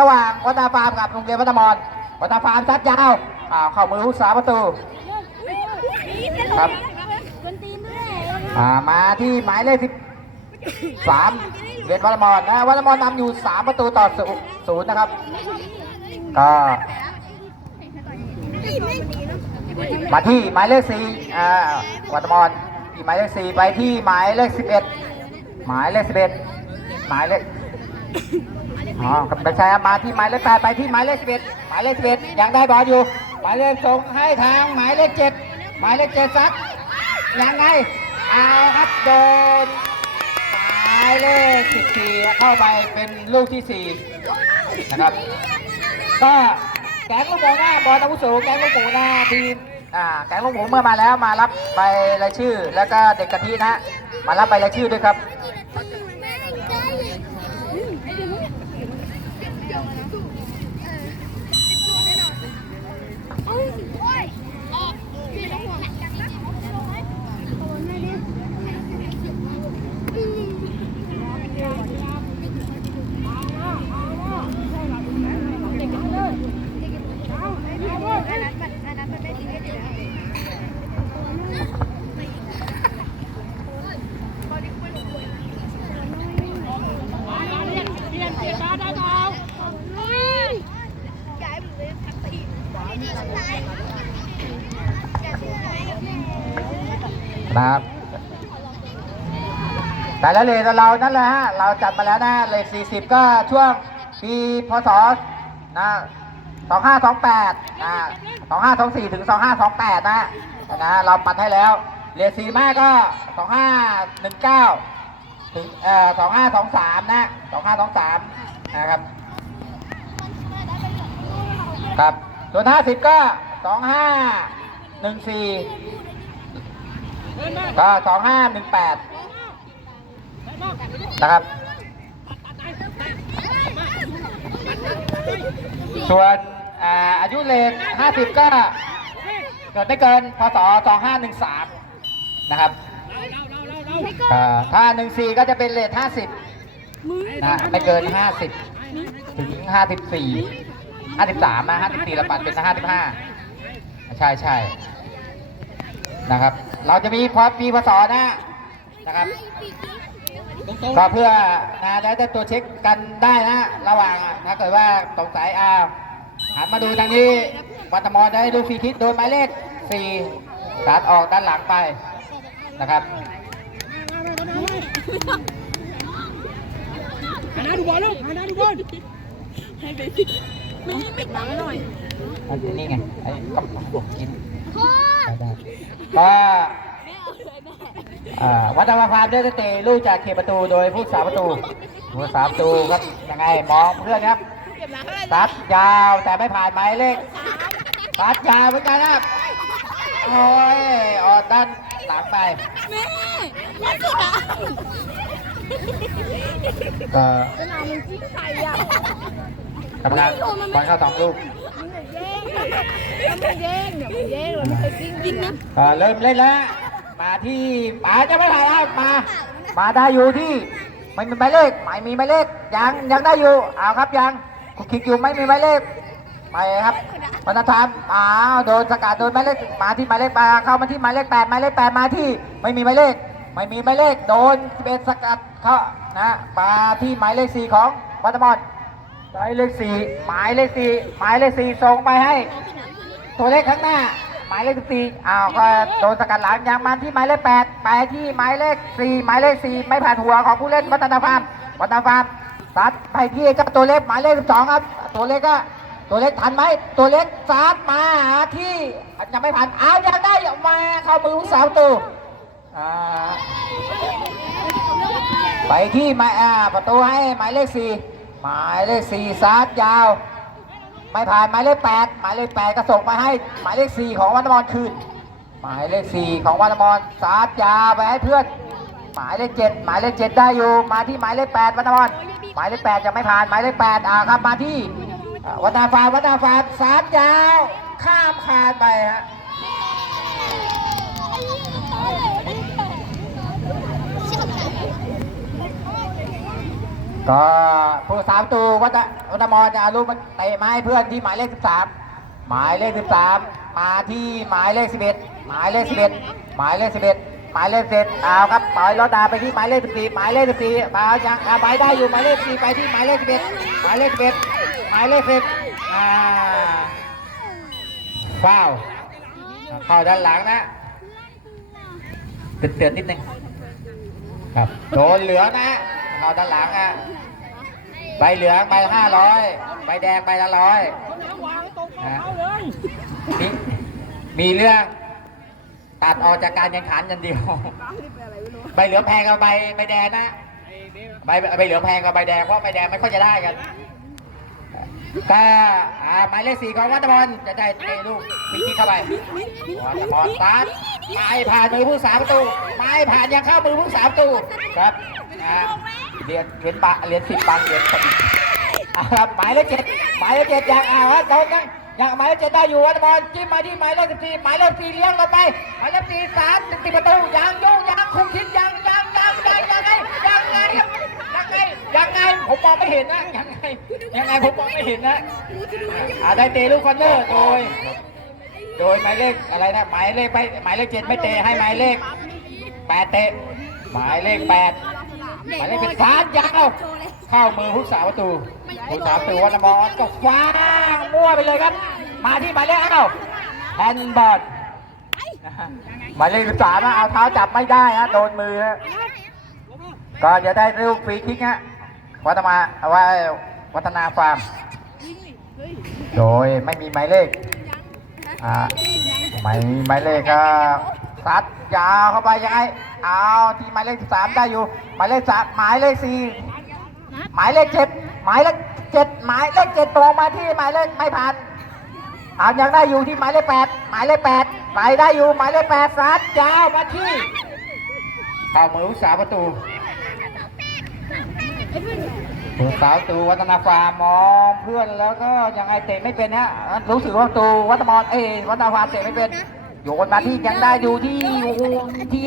ระหว่างวัฒนาฟาร์มกับโรงเรียนวัฒนมรวัฒนาฟาร์มซัดยาวอ่าเข้ามือผู้สาประตูครับคนตีนด้วยอ่ามาที่หมายเลขสิบสามเรียนวัฒนมรนะวัฒนมรนำอยู่สามประตูต่อศูนย์นะครับก็มาที่หมายเลขสี่อ่าวัฒนมรที่หมายเลขสี่ไปที่หมายเลขสิบเอ็ดหมายเลขสิบเอ็ดหมายเลข อ๋อกับไม่ใช่ครับมาที่หมายเลขแปดไปที่หมายเลขสิบเอ็ดหมายเลขสิบเอ็ดยังได้บอลอยู่ หมายเลขส่งให้ทางหมายเลขเจ็ดหมายเลขเจ็ดซัดยังไงเอาครับเดินหมายเลขสิบสี่เข้าไปเป็นลูกที่สี่นะครับก็แก๊งลูกโป่งหน้าบอลอาวุโสแก๊งลูกโป่งหน้าทีมอ่าแก๊งลูกโป่งเมื่อมาแล้วมารับใบรายชื่อ แล้วก็เด็กกะทินะมารับใบรายชื่อด้วยครับ แต่ละเลทเรานั่นแหละฮะเราจัดมาแล้วนะเลท40 ก็ช่วงปีพศนะ2528นะ2524ถึง2528 นะนะเราปัดให้แล้วเลท4แม่ก็ 2519 ถึงเอ่อ2523 นะ 2523 นะครับครับส่วน50 ก็ 2514 ก็สองห้าห นึ่งแปดนะครับ ส่วนอ่าอายุเลนห้าสิบก็เกิดไม่เกินพศสองห้าหนึ่งสามนะครับอ่าถ้าหนึ่งสี่ก็จะเป็นเลทห้าสิบนะไม่เกินห้าสิบถึงห้าสิบสี่ห้าสิบสามนะห้าสิบสี่เราปัดเป็นห้าสิบห้าใช่ใช่นะครับ เราจะมีพอปีพศนะนะครับ ก็เพื่อนะได้แต่ตัวเช็คกันได้นะระหว่างถ้าเกิดว่าสงสัยอ้าวหันมาดูทางนี้วัตมรได้ดูฟรีคิดโดยหมายเลขสี่ตัดออกด้านหลังไปนะครับหาหน้าดูบอลลูกหาหน้าดูบอลไม่ให้ไม่ตั้งหน่อยอันนี้ไงไอ้ก็บอกกินโคตรได้ก็ อ่าวัดดาวฟาร์มได้เตะลูกจากเขตประตูโดยผู้สาประตูผู้สาประตูครับยังไงมองเพื่อนครับซัดยาวแต่ไม่ผ่านหมายเลขซัดยาวเหมือนกันนะครับโอ้ยออกด้านหลังไปแม่ยัดสุดอะก็เวลามันจิ้งใส่อะกำลังบอลเข้าสองลูกแล้วมันแย่งเนี่ยมันแย่งเราไม่เคยจิ้งจริงนะก็เริ่มเล่นแล้ว มาที่ป๋าจะไม่ถ่ายเอามามาได้อยู่ที่ไม่มีหมายเลขไม่มีหมายเลขยังยังได้อยู่เอาครับยังคุกคิกอยู่ไม่มีหมายเลขไม่ครับวัฒนธรรมอ้าวโดนสกัดโดนหมายเลขมาที่หมายเลขมาเข้ามาที่หมายเลขแปดหมายเลขแปดมาที่ไม่มีหมายเลขไม่มีหมายเลขโดนเป็นสกัดเขานะมาที่หมายเลขสี่ของวัฒนมรหมายเลขสี่หมายเลขสี่หมายเลขสี่ส่งไปให้ ตัวเลขข้างหน้า หมายเลขสี่อ้าวก็โดนสกัดหลังยังมาที่หมายเลขแปดไปที่หมายเลขสี่หมายเลขสี่ไม่ผ่านหัวของผู้เล่นวัฒนฟาร์มวัฒนฟาร์มซัดไปที่เจ้าตัวเล็กหมายเลขสองครับ ตัวเล็กก็ตัวเล็กทันไหมตัวเล็กซัดมาหาที่ยังไม่ผ่านอ้าวยังได้ออกมาเข้ามือสาวตัวไปที่หมายประตูให้หมายเลขสี่หมายเลขสี่ซัดยาว ไม่ผ่านหมายเลขแปดหมายเลขแปดก็ส่งมาให้หมายเลขสี่ของวันมรคืนหมายเลขสี่ของวันมรสาดยาไปให้เพื่อน หมายเลขเจ็ดหมายเลขเจ็ดได้อยู่ มาที่หมายเลขแปดวันมรหมายเลขแปดยังไม่ผ่านหมายเลขแปดอ่าครับมาที่วัฒนาฟาวัฒนาฟาสาดยาวข้ามคานไปฮะ ก็ผู้สามตูวัตวัตมรจะเอาลูกมาเตะไม้เพื่อนที่หมายเลข 13 หมายเลข 13 มาที่หมายเลข 11 หมายเลข 11 หมายเลข 11 หมายเลข11เอาครับปล่อยรถดาไปที่หมายเลข 14 หมายเลข 14มายังเอาไปได้อยู่หมายเลข14ไปที่หมายเลข 11 หมายเลข 11 หมายเลข10อ่าฟาวเข้าด้านหลังนะเตือนนิดนึงครับโดนเหลือนะเข้าด้านหลังอะ ใบเหลืองใบห้าร้อยใบแดงใบละร้อยมีมีเรื่องตัดออกจากการแข่งขันอย่างเดียว ใบเหลืองแพงกับใบใบแดงนะใบใบเหลืองแพงกับใบแดงเพราะใบแดงไม่ค่อยจะได้กันก็หมายเลขสี่ของวัตบอลจะได้เตะลูกปีกเข้าไปวัตบอลตัดไม้ผ่านมือผู้สามประตูไม้ผ่านยังเข้ามือผู้สามประตูครับ เหรียญเหรียญปะเหรียญสิบปังเหรียญสิบเอาครับหมายเลขเจ็ดหมายเลขเจ็ดอยังเอาฮะโดนยังยังหมายเลขเจ็ดได้อยู่วัตบอลจิ้มมาที่หมายเลขสิบสี่หมายเลขสี่เลี้ยงลงไปหมายเลขสี่สามติดประตูยังโยงยังคุมคิดยังยังยังยังยังไงยังไงยังไงยังไงผมมองไม่เห็นนะยังไงยังไงผมมองไม่เห็นนะอ่าได้เตะลูกคอนเนอร์โดยโดยหมายเลขอะไรนะหมายเลขไปหมายเลขเจ็ดไม่เตะให้หมายเลขแปดเตะหมายเลขแปด หมายเลขเป็นฟาดยาวเข้ามือผู้สาวประตูผู้สาวประตูวันละมอนก็ฟ้างมั่วไปเลยครับ มาที่หมายเลขเอ้าแฮนด์บอลหมายเลขสิบสามนะเอาเท้าจับไม่ได้ฮะโดนมือฮะก็จะได้ลูกฟรีคิกฮะวัฒนาว่าวัฒนาฟาร์มโดยไม่มีหมายเลขอ่าหมายหมายเลขก็ซัดยาวเข้าไปยังไง เอาที่หมายเลขสามได้อยู่ หมายเลขสามหมายเลขสี่หมายเลขเจ็ดหมายเลขเจ็ดหมายเลขเจ็ดตรงมาที่หมายเลขไม่ผ่านเอายังได้อยู่ที่หมายเลขแปดหมายเลขแปดไปได้อยู่หมายเลขแปดซัดยาวมาที่เข้ามือผู้สาวประตูผู้สาวประตูวัฒนาฟาร์มมองเพื่อนแล้วก็ยังไงเตะไม่เป็นฮะรู้สึกว่าประตูวัฒนมอนเอยวัฒนาฟาร์มเตะไม่เป็น โยนมาที่ยังได้อยู่ที่โอ้โหที่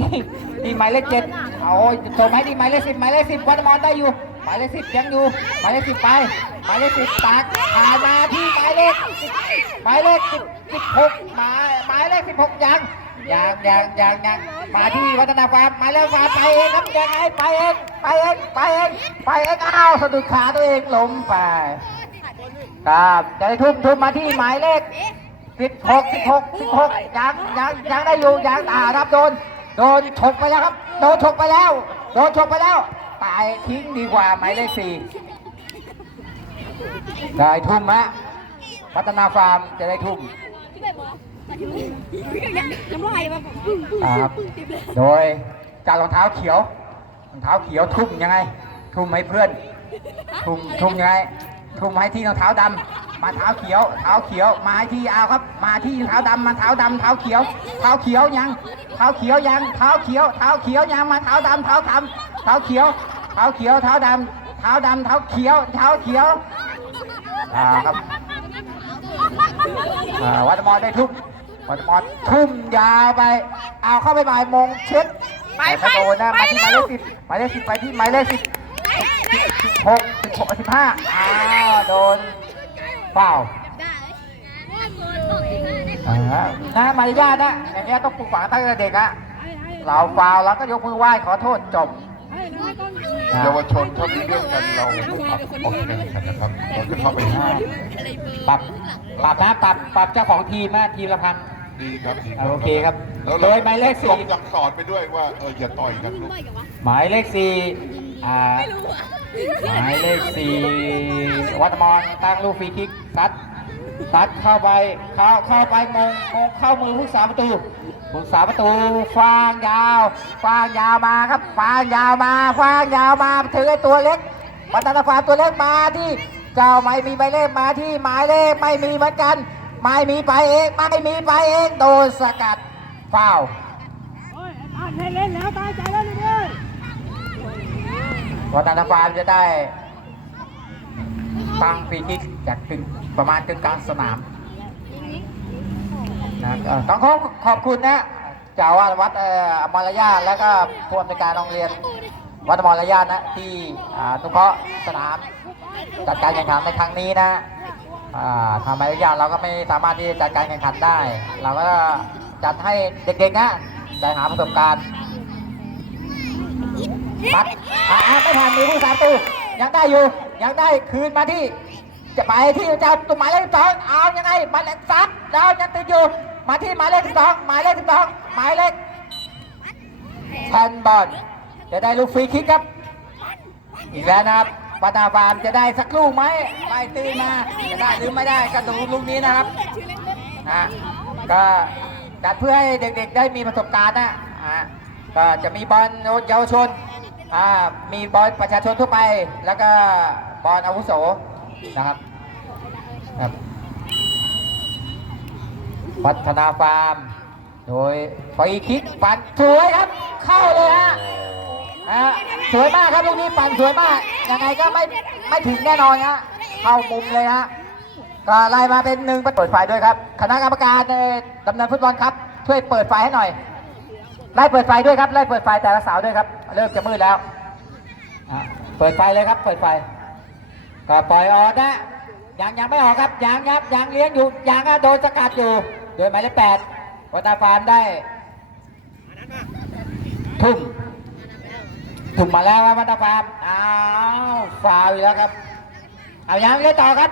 ที่หมายเลขเจ็ดเอาส่งให้ที่หมายเลขสิบหมายเลขสิบวัตมอนได้อยู่หมายเลขสิบยังอยู่หมายเลขสิบไปหมายเลขสิบตักผ่านมาที่หมายเลขหมายเลขสิบสิบหกหมายหมายเลขสิบหกยังยังยังยังยังมาที่วัฒนาฟาร์มหมายเลขฟาร์มไปเองครับยังไงไปเองไปเองไปเองไปเองอ้าวสะดุดขาตัวเองล้มไปครับจะได้ทุ่มทุ่มมาที่หมายเลข สิบหกสิบหกสิบหกยังยังยังได้อยู่ยังอ่ารับโดน โดนฉกไปแล้วครับ โดนฉกไปแล้ว โดนฉกไปแล้วตายทิ้งดีกว่าหมายเลขสี่ได้ทุ่มฮะพัฒนาฟาร์มจะได้ทุ่มครับโดยจากรองเท้าเขียวรองเท้าเขียวทุ่มยังไง ทุ่มให้เพื่อน ทุ่มทุ่มยังไง ทุ่มให้ที่รองเท้าดำมาเท้าเขียว เท้าเขียว มาที่เอาครับ มาที่เท้าดำมาเท้าดำเท้าเขียว เท้าเขียวยัง เท้าเขียวยัง เท้าเขียว เท้าเขียวยัง มาเท้าดำเท้าดำเท้าเขียว เท้าเขียว เท้าดำเท้าดำเท้าเขียว เท้าเขียวอ่าครับอ่าวัดมอได้ทุ่มวัดมอทุ่มยาวไป เอาเข้าไปบ่ายโมงเช็ดไปไปโดนนะมาที่หมายเลขสิบหมายเลขสิบไปที่หมายเลขสิบสิบหกสิบ หกสิบห้าอ้าวโดนเปล่าอ่านะมารยาทนะอย่างเงี้ยต้องปลูกฝังตั้งแต่เด็กอะเราฟาวแล้วก็ยกมือไหว้ขอโทษจบนะเยาวชนถ้ามีเรื่องกันเราต้องปรับออกกันนะครับเราจะเข้าไปห้ามปรับปรับนะปรับปรับเจ้าของทีมนะทีมละพันดีครับดีอ่าโอเคครับแล้วโดยหมายเลขสี่ต้องยังสอนไปด้วยว่าเอออย่าต่อยกันลูกหมายเลขสี่อ่า หมายเลขสี่วัตมอนตั้งลูกฟรีคิกซัดซัดเข้าไปเข้าเข้าไปมงมงเข้ามือผู้สาประตูผู้สาประตูฟางยาวฟางยาวมาครับฟางยาวมาฟางยาวมาถือไอ้ตัวเล็กวัฒนฟาตัวเล็กมาที่เจ้าไม่มีใบเลขมาที่หมายเลขไม่มีเหมือนกัน ไม่มีไปเองไม่มีไปเองโดนสกัดฟาวโอ้ยตาเล่นแล้วตายใจ แล้วเลยวัฒนฟาร์มจะได้ตั้งฟรีคิกจากตึงประมาณตึงกลางสนามนะต้องขอขอบคุณนะเจ้าวาสวัดอมรยาแล้วก็ผู้อำนวยการโรงเรียนวัดมรยะนะที่อ่าอนุเคราะห์สนามจัดการแข่งขันในครั้งนี้นะอ่าทำมารยาทเราก็ไม่สามารถที่จะจัดการแข่งขันได้ เราก็จัดให้เด็กๆนะได้หาประสบการณ์ มัดอ่าไม่ผ่านมือผู้สามตูยังได้อยู่ ยังได้คืนมาที่ จะไปที่เจ้าตัวหมายเลขสองเอายังไงหมายเลขสามดาวยังติดอยู่ มาที่หมายเลขสิบสองหมายเลขสิบสองหมายเลขแทนบอลจะได้ลูกฟรีคิกครับ อีกแล้วนะครับปาตาฟามจะได้สักลูกไหมไม่ตื่นมาจะได้หรือไม่ได้ก็ดูลูกนี้นะครับนะก็จัดเพื่อให้เด็กๆได้มีประสบการณ์นะอะก็จะมีบอลเยาวชน อ่ามีบอลประชาชนทั่วไป แล้วก็บอลอาวุโสนะครับครับ พัฒนาฟาร์ม โดยฟรีคิกปั่นสวยครับ เข้าเลยฮะอะสวยมากครับลูกนี้ปั่นสวยมากยังไงก็ไม่ไม่ถึงแน่นอนฮะเข้ามุมเลยฮะก็ไล่มาเป็นหนึ่งเปิดไฟด้วยครับ คณะกรรมการดำเนินฟุตบอลครับ ช่วยเปิดไฟให้หน่อย ไล่เปิดไฟด้วยครับไล่เปิดไฟแต่ละเสาด้วยครับ เริ่มจะมืดแล้วอะเปิดไฟเลยครับ เปิดไฟก็ปล่อยออกนะยังยังไม่ออกครับยังครับยังเลี้ยงอยู่ยังอะโดนสกัดอยู่โดยหมายเลขแปดวัตาฟาร์มได้ ทุ่มทุ่มมาแล้วครับวัตาฟาร์มอ้าวฟาวอีกแล้วครับเอายังเล่นต่อครับ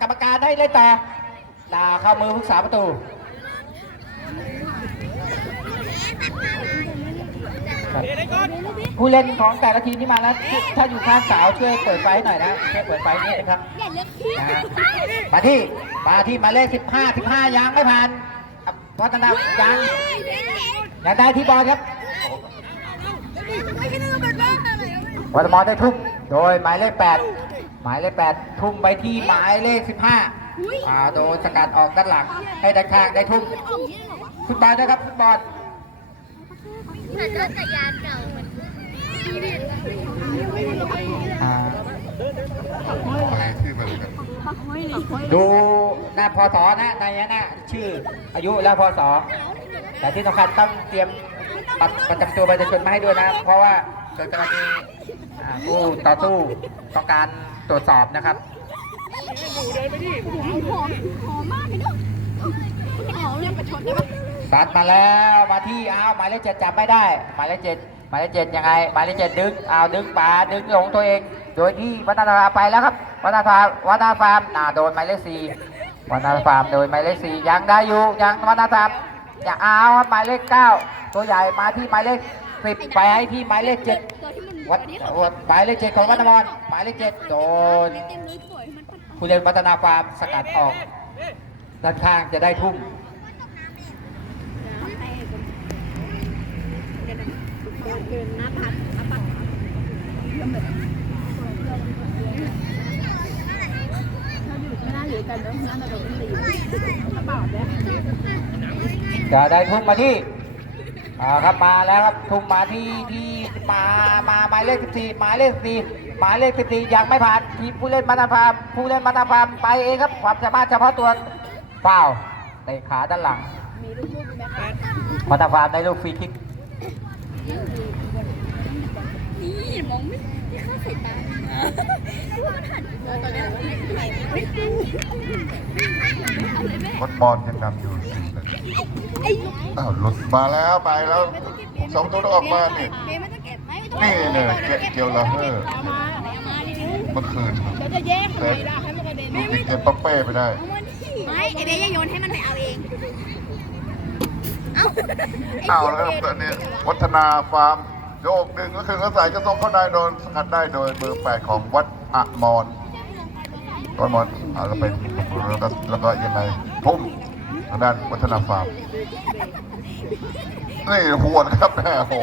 กรรมการได้เล่นต่อดาเข้ามือผู้สาประตู ผู้เล่นของแต่ละทีมที่มาแล้ว ถ้าอยู่ข้างสาวช่วยเปิดไฟให้หน่อยนะช่วยเปิดไฟนิดนะครับนะฮะมาที่มาที่หมายเลข15 15ยังไม่ผ่านอะพัฒนายังยังได้ที่บอลครับวัตมอได้ทุ่มโดยหมายเลข8หมายเลข8ทุ่มไปที่หมายเลข15อ่าโดนสกัดออกด้านหลังให้ด้านข้างได้ทุ่มฟุตบอลนะครับฟุตบอล เหมือนรถจักรยานเก่าเหมือนอ่าไปที่ไปเลยดูหน้าพศนะในนี้นะชื่ออายุและพศแต่ที่สำคัญต้องเตรียมบัตรประจำตัวประชาชนมาให้ด้วยนะ เพราะว่าเกิดกรณีผู้ต่อสู้ต้องการตรวจสอบนะครับหอมหอมมากเลยเนาะ สัดมาแล้วมาที่อ้าวหมายเลขเจ็ดจับไม่ได้หมายเลขเจ็ดหมายเลขเจ็ดยังไงหมายเลขเจ็ดดึงอ้าวดึงป่าดึงหลงตัวเอง โดยที่วัฒนาฟาร์ไปแล้วครับวัฒนาฟาร์มวัฒนาฟาร์มน่าโดนหมายเลขสี่วัฒนาฟาร์มโดยหมายเลขสี่ยังได้อยู่ยังวัฒนาฟาร์มอย่าเอาครับหมายเลขเก้าตัวใหญ่มาที่หมายเลขสิบไปให้ที่หมายเลขเจ็ดวัดหมายเลขเจ็ดของวัฒนบอลหมายเลขเจ็ดโดนเต็มเลยปล่อยมันปัดผู้เล่นวัฒนาฟาร์มสกัดออก ด้านข้างจะได้ทุ่มจะได้ทุ่มมาที่อ่าครับมาแล้วครับทุ่มมาที่ที่มามาหมายเลข14หมายเลข14หมายเลข14ยังไม่ผ่านทีมผู้เล่นมานาฟาร์มผู้เล่นมานาฟาร์มไปเองครับความสามารถเฉพาะตัว ฟาวล์เตะขาด้านหลังมีลูกๆไหมคะมานาฟาร์มได้ลูกฟรีคิกนี่มองไม่ไม่เข้าสายตาตอนนี้ถ่ายไม่ทันฟุตบอลยังนำอยู่สี่หนึ่งอ้าวหลุดมาแล้วไปแล้วสองตัวต้องออกมานี่เมย์ไม่ต้องเก็บไหมนี่เนี่ยเกเกียวลาเฮอร์เอามาเอามาดิเมื่อคืนเดี๋ยวจะแย่งทำไมล่ะให้มันกระเด็นลูกที่เก็บป๊อปเป้ไปได้ ไม่ไอเบย์จะโยนให้มันไปเอาเอง เอ้าอ้าวแล้วครับตอนนี้วัฒนาฟาร์มโยกดึงก็คือก็ใส่กระทรงเข้าในโดนสกัดได้โดยเบอร์แปดของวัดอะมอนวัดมอนอ่าแล้วเป็นแล้วก็แล้วก็ยังไงทุ่มทางด้านวัฒนาฟาร์มนี่หัวนะครับแม่โอ้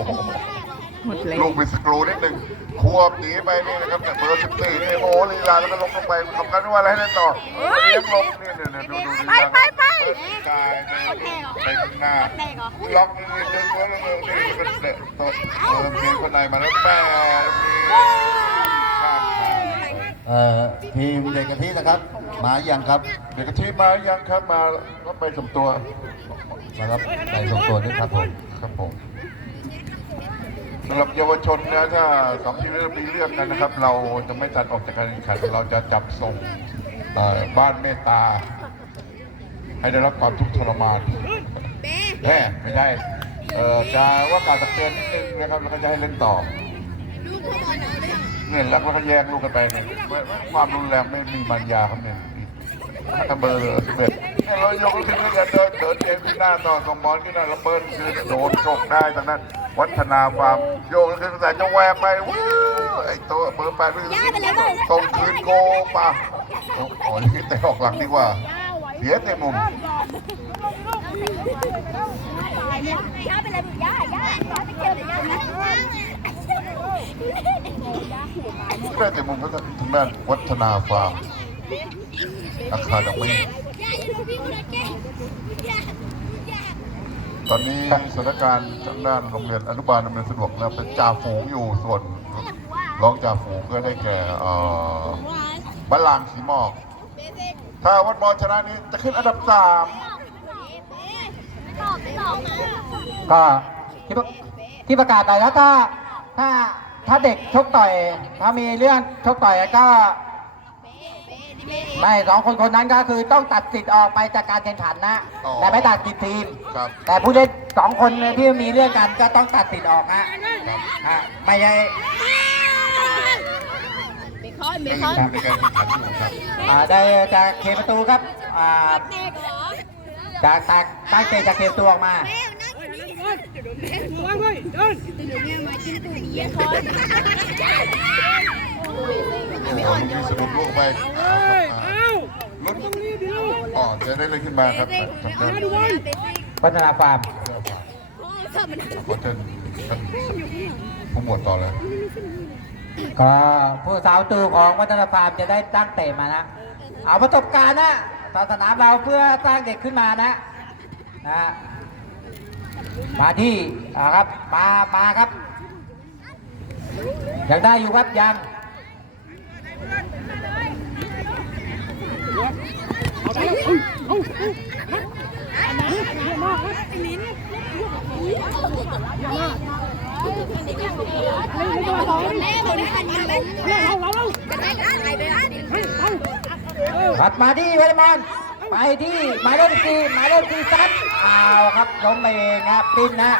โหลูกมีสกรูนิดหนึ่งควบหนีไปนี่นะครับแต่เบอร์สิบสี่นี่โอ้โหลีลาแล้วก็ลงลงไปทำกันว่าอะไรให้เล่นต่อเลี้ยงลงนี่เนี่ยเนี่ยดูดูลีลาไปไปไปไปข้างหน้าล็อกนี่ดึงไว้แล้วเออนี่ก็เตะตัวเออมีคนในมาแล้วแม่มีข้ามทางเอ่อทีมเด็กกะทินะครับ มาอย่างครับ เด็กกะทิมาหรือยังครับมาก็ไปสมตัวนะครับใส่ส่งตัวด้วยครับผมครับผม สำหรับเยาวชนนะถ้าสองทีมเริ่มมีเรื่องกันนะครับ เราจะไม่จัดออกจากการแข่งขัน เราจะจับส่งเอ่อบ้านเมตตา ให้ได้รับความทุกข์ทรมานเบ้แม่ไม่ได้เอ่อจะว่ากล่าวตักเตือนนิดนึงนะครับแล้วก็จะให้เล่นต่อลูกพ่อบอลเอาเรื่องเนี่ยแล้วก็แย่งลูกกันไปเนี่ยไม่ไม่ความรุนแรงไม่มีมันยาครับเนี่ยถ้าเบอร์สิบเอ็ดเนี่ยเรายกขึ้นเรื่อยๆเดินเดินเองขึ้นหน้าต่อสองบอลขึ้นหน้าแล้วเบิร์นคือโดนโชกได้ทางนั้น วัฒนาฟาร์มโยกขึ้นแต่จะแหวกไปวู้ไอ้ตัวเบอร์แปดไม่ส่งคืนโกป่ะโอ้โหนี่แต่ออกหลังดีกว่าเสียในมุมย่าเป็นอะไรบุย่าย่าย่าไปเกี่ยวกับย่านะได้แต่มุมก็ทางด้านวัฒนาฟาร์มอาคาดอกไม้ย่า อนละแกย่าย่าตอนนี้สถานการณ์ทางด้านโรงเรียนอนุบาลดำเนินสะดวกนะเป็นจ่าฝูงอยู่ส่วนรองจ่าฝูงก็ได้แก่เอ่อบัลลังก์สีหมอก ถ้าวัดบอลชนะนี้จะขึ้นอันดับสามตอบตอบมาก็ที่ประที่ประกาศไปแล้วถ้าถ้าถ้าเด็กชกต่อย ถ้ามีเรื่องชกต่อยก็ ไม่สองคนคนนั้นก็คือต้องตัดสิทธิ์ออกไปจากการแข่งขันนะแต่ไม่ตัดสิทธิ์ทีม ครับ แต่ผู้เล่นสองคนที่มีเรื่องกันก็ต้องตัดสิทธิ์ออกนะอะไม่ใช่ เบคอนเบยังคอนในการแข่งขันอยู่ครับอ่าได้จากเขตประตูครับอ่าเด็กเหรอจากจากตั้งเตะจากเขตประตูออกมาแม่นั่งอยู่นี่วางไว้เดินเดี๋ยวแม่มาจิ้มตูดเยี่ยคอนโอ้โหลูกนี้สะดุดลูกไปเฮ้ยเอ้า ลุ้น ต้องรีบดิลูก อ๋อ จะได้เลยขึ้นมาครับทางด้านมาดูบอลพัฒนาฟาร์มชอบมันขอเชิญท่านผู้หมวดต่อเลยก็ผู้สาวตูของวัฒนฟาร์มจะได้ตั้งเตะมานะ เอาประสบการณ์นะศาสนามเราเพื่อสร้างเด็กขึ้นมานะนะมาที่อ่าครับมามาครับยังได้อยู่ครับยัง เอาไปแล้วเอาเอาเอาเยี่ยมมากครับลิ้นเยี่ยมมากนี่ไม่ต้องต่อนี่แม่บอกให้ทันมันเป็นเอาเอาเอาจะได้กับใครไปได้เฮ้ยเอาเออถัดมาที่เวลมานไปที่หมายเลขสี่หมายเลขสี่ซัดเอาวครับล้มไปเองครับปิ้นนะ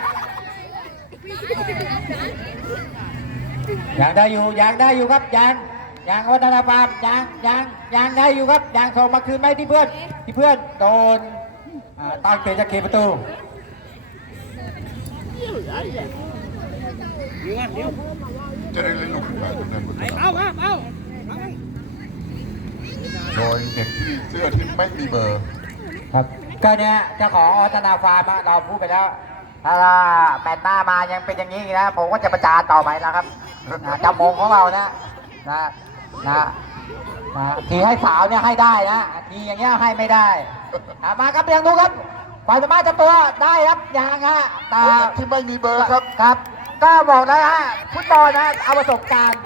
ยังได้อยู่ยังได้อยู่ครับยัง ยังวัฒนฟาร์มยังยังยังได้อยู่ครับยังส่งมาคืนไหมที่เพื่อนที่เพื่อนโดนอ่าตั้งเตะจากเขประตูเดี๋ยวเดี๋ยวจะได้เล่นลูกเอาครับเอาโดยเด็กที่เสื้อที่ไม่มีเบอร์ ครับก็เนี่ยเจ้าของวัฒนาฟาร์มเราพูดไปแล้วถ้าแมตหน้ามายังเป็นอย่างนี้นะ ผมก็จะประจานต่อไปนะครับนะจำมงของเรานะนะ นะนะทีให้สาวเนี่ยให้ได้นะทีอย่างเงี้ยให้ไม่ได้อะมาครับเรียงดูครับฝ่ายสามารถจับตัวได้ครับยังฮะตาที่ไม่มีเบอร์ครับครับ ก็บอกแล้วฮะฟุตบอลนะเอาประสบการณ์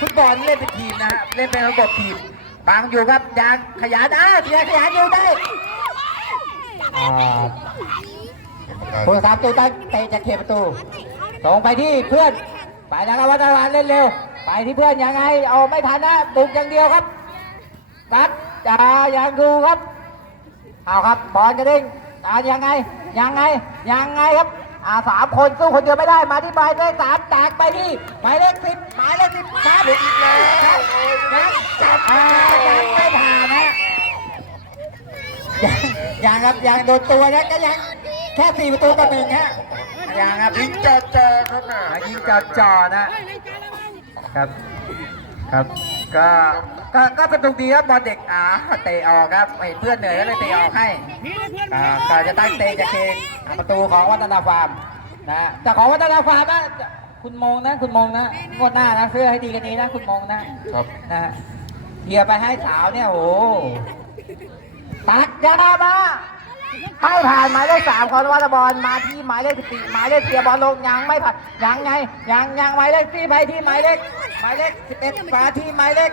ฟุตบอลเล่นเป็นทีมนะเล่นเป็นระบบทีมบางอยู่ครับยังขยันอะขยันขยันอยู่ได้อ่าผู้สามตัวตั้งเตะจากเขตประตูส่งไปที่เพื่อนไปแล้วครับวัฒนวานเล่นเร็ว ไปที่เพื่อนยังไงเอาไม่ทันนะบุกอย่างเดียวครับนัดจ่ายังดูครับเอาครับบอลกระเด้งอ่ายังไง ยังไงยังไงครับอ่าสามคนสู้คนเดียวไม่ได้มาที่หมายเลขสามจากไปที่หมายเลขสิบหมายเลขสิบครับอีกแล้วครับยังจับอ่ายังไม่ผ่านนะยังยังครับยังโดนตัวนะก็ยังแค่สี่ประตูต่อหนึ่งฮะยังครับยิงจ่อจ่อครับนะอ่ายิงจ่อจ่อนะ ครับครับก็ก็ก็สนุกดีครับบอลเด็กอ่าเตะออกครับเห็นเพื่อนเหนื่อยก็เลยเตะออกให้พี่เพื่อนอ่าก็จะตั้งเตะจากเคงอ่าประตูของวัฒนาฟาร์มนะแต่ของวัฒนาฟาร์มนะคุณมงนะ คุณมงนะงวดหน้านะเสื้อให้ดีกันนี้นะคุณมงนะครับนะฮะเฮียไปให้สาวเนี่ยโอ้โหตักยามา ให้ผ่านหมายเลขสามของวัฒนบอลมาที่หมายเลขสี่หมายเลขเสียบอลลงยังไม่ผ่านยังไงยังยังหมายเลขสี่ไปที่หมายเลขหมายเลขสิบเอ็ดมาที่หมายเลข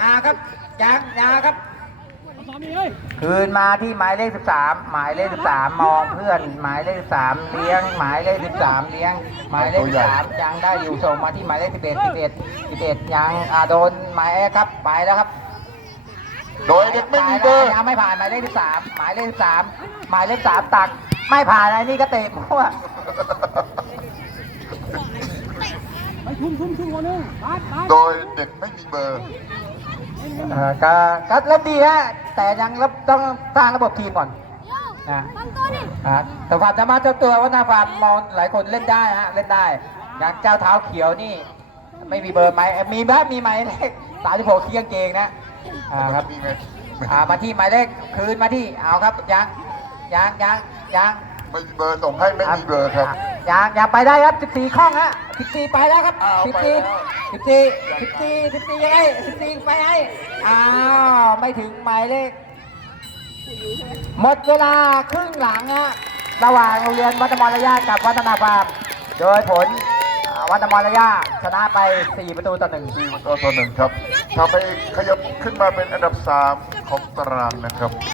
อ่าครับยังยังครับ คืนมาที่หมายเลข13หมายเลข13มมองเพื่อนหมายเลข13เลี้ยงหมายเลข13เลี้ยงหมายเลข13ยังได้อยู่ส่งมาที่หมายเลข11 11 11ยังอ่าโดนหมายครับไปแล้วครับ โดยเด็กไม่มีเบอร์ยังไม่ผ่านหมายเลข13หมายเลข13หมายเลข3ตัก ไม่ผ่านไอ้นี่ก็เตะเพราะว่าไปทุ่มทุ่มทุ่มคนนึงบาสบาสโดยเด็กไม่มีเบอร์เอ่อก็ก็เล่นดีฮะแต่ยังรับต้องสร้างระบบทีมก่อนนะบางตัวนี่อะแต่ความสามารถเจ้าตัวว่าหน้าฟาร์มมองหลายคนเล่นได้ฮะเล่นได้ อย่างเจ้าเท้าเขียวนี่ ไม่มีเบอร์ไหมเอ่อมีบ้างมีไหมเลขสามสิบหกขี้กางเกงนะ อ่าครับมีไหมอ่ามาที่หมายเลขคืนมาที่เอาครับยังยังยังยังไม่มีเบอร์ส่งให้ไม่มีเบอร์ครับอะยังยังไปได้ครับ14ข้องฮะ14ไปแล้วครับอ้าว14ไปแล้ว14 14 14ยังไง14ไปให้อ้าวไม่ถึงหมายเลขหมดเวลาครึ่งหลังฮะระหว่างโรงเรียนวัดมรยากับวัฒนาฟาร์มโดยผล อ่าวัฒมระยะชนะไป 4 ประตูต่อหนึ่งสี่ประตูต่อหนึ่งครับทำให้ขยับขึ้นมาเป็นอันดับ 3 ของตารางนะครับ